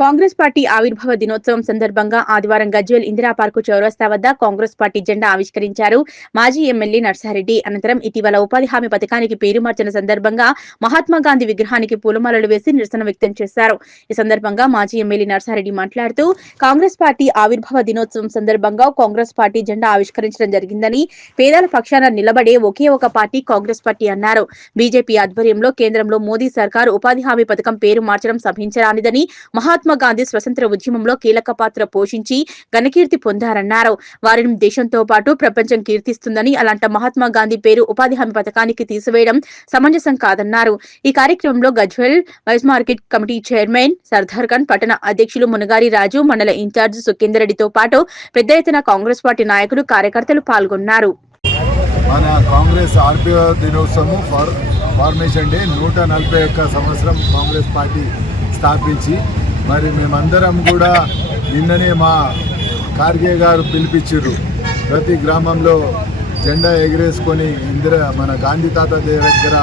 Congress party ఆవిర్భావ దినోత్సవం సందర్భంగా ఆదివారం గజ్వేల్ ఇందిరా పార్కు చౌరస్తా వద్ద కాంగ్రెస్ పార్టీ జెండా ఆవిష్కరించారు మాజీ ఎమ్మెల్యే నర్సారెడ్డి. అనంతరం ఇటీవల ఉపాధి హామీ పథకానికి పేరు మార్చిన సందర్భంగా మహాత్మా గాంధీ విగ్రహానికి పూలమాలలు వేసి నిరసన వ్యక్తం చేశారు. ఈ సందర్భంగా మాజీ ఎమ్మెల్యే నర్సారెడ్డి మాట్లాడుతూ కాంగ్రెస్ పార్టీ ఆవిర్భావ దినోత్సవం సందర్భంగా కాంగ్రెస్ పార్టీ జెండా ఆవిష్కరించడం జరిగిందని, పేదల పక్షాన నిలబడే ఒకే ఒక పార్టీ కాంగ్రెస్ పార్టీ అన్నారు. బీజేపీ ఆధ్వర్యంలో కేంద్రంలో మోదీ సర్కారు ఉపాధి హామీ పథకం పేరు మార్చడం సహించరానిదని, మహాత్మా గాంధీ స్వతంత్ర ఉద్యమంలో కీలక పాత్ర పోషించి ఘనకీర్తి పొందారన్నారు. వారిని దేశంతో పాటు ప్రపంచం కీర్తిస్తుందని, అలాంటి మహాత్మా గాంధీ పేరు ఉపాధి హామీ పథకానికి తీసివేయడం సమంజసం కాదన్నారు. ఈ కార్యక్రమంలో Gajwel vice market committee chairman Sardar Khan, పట్టణ అధ్యక్షులు మునగారి రాజు, మండల ఇన్ఛార్జ్ సుఖేందర్ రెడ్డితో పాటు పెద్ద ఎత్తున కాంగ్రెస్ పార్టీ నాయకులు, కార్యకర్తలు పాల్గొన్నారు. మన కాంగ్రెస్ ఆర్పిఓ దినోత్సవం ఫార్మేషన్ డే 141 సంవత్సరం కాంగ్రెస్ పార్టీ స్థాపించి, మరి మేమందరం కూడా నిన్ననే మా ఖార్గే గారు పిలిపించారు. ప్రతి గ్రామంలో జెండా ఎగిరేసుకొని మన గాంధీ తాత దగ్గర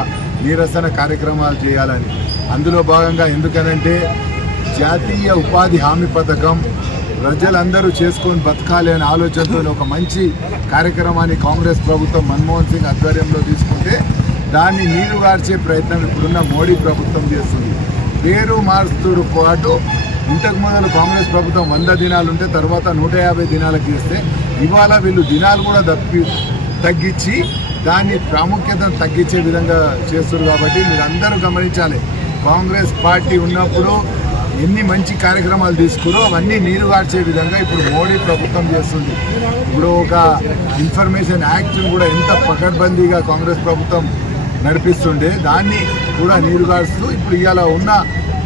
నిరసన కార్యక్రమాలు చేయాలని. అందులో భాగంగా ఎందుకనంటే జాతీయ ఉపాధి హామీ పథకం ప్రజలందరూ చేసుకొని బతకాలి అనే ఆలోచనతో ఒక మంచి కార్యక్రమాన్ని కాంగ్రెస్ ప్రభుత్వం మన్మోహన్ సింగ్ ఆధ్వర్యంలో తీసుకుంటే దాన్ని నీరుగార్చే ప్రయత్నం ఇప్పుడున్న మోడీ ప్రభుత్వం చేస్తుంది. పేరు మారుస్తూ పాటు ఇంతకు మొదలు కాంగ్రెస్ ప్రభుత్వం 100 దినాలు ఉంటే తర్వాత 150 దినాలకు చేస్తే ఇవాళ వీళ్ళు దినాలు కూడా తగ్గించి దాన్ని ప్రాముఖ్యతను తగ్గించే విధంగా చేస్తున్నారు. కాబట్టి మీరు అందరూ గమనించాలి, కాంగ్రెస్ పార్టీ ఉన్నప్పుడు ఎన్ని మంచి కార్యక్రమాలు తీసుకురో అవన్నీ నీరుగార్చే విధంగా ఇప్పుడు మోడీ ప్రభుత్వం చేస్తుంది. ఇప్పుడు ఒక ఇన్ఫర్మేషన్ యాక్ట్ని కూడా ఎంత పకడ్బందీగా కాంగ్రెస్ ప్రభుత్వం నడిపిస్తుండే దాన్ని కూడా నీరుగారుస్తూ ఇప్పుడు ఇవాళ ఉన్న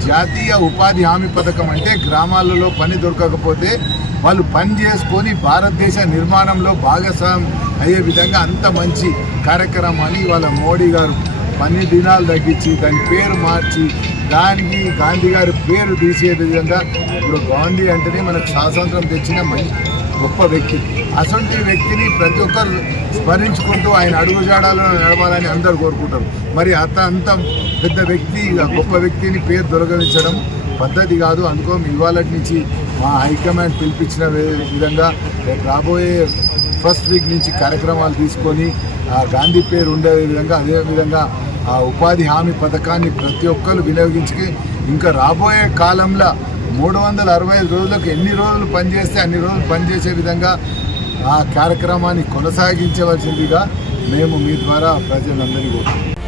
జాతీయ ఉపాధి హామీ పథకం అంటే గ్రామాలలో పని దొరకకపోతే వాళ్ళు పని చేసుకొని భారతదేశ నిర్మాణంలో భాగస్వామ్యం అయ్యే విధంగా అంత మంచి కార్యక్రమాన్ని ఇవాళ మోడీ గారు 10 దినాలు తగ్గించి దాని పేరు మార్చి దానికి గాంధీ గారి పేరు తీసే విధంగా ఇప్పుడు గాంధీ అంటేనే మనకు స్వాతంత్రం తెచ్చిన గొప్ప వ్యక్తి. అటువంటి వ్యక్తిని ప్రతి ఒక్కరు స్మరించుకుంటూ ఆయన అడుగుజాడాలను నడవాలని అందరూ కోరుకుంటారు. మరి అంత పెద్ద వ్యక్తి, గొప్ప వ్యక్తిని పేరు దొరకరించడం పద్ధతి కాదు. అందుకో ఇవాళ నుంచి మా హైకమాండ్ పిలిపించిన విధంగా రాబోయే ఫస్ట్ వీక్ నుంచి కార్యక్రమాలు తీసుకొని గాంధీ పేరు ఉండే విధంగా, అదేవిధంగా ఆ ఉపాధి హామీ పథకాన్ని ప్రతి ఒక్కరు వినియోగించి ఇంకా రాబోయే కాలంలో 365 రోజులకు ఎన్ని రోజులు పనిచేస్తే అన్ని రోజులు పనిచేసే విధంగా ఆ కార్యక్రమాన్ని కొనసాగించవలసిందిగా మేము మీ ద్వారా ప్రజలందరినీ కోరుతున్నాం.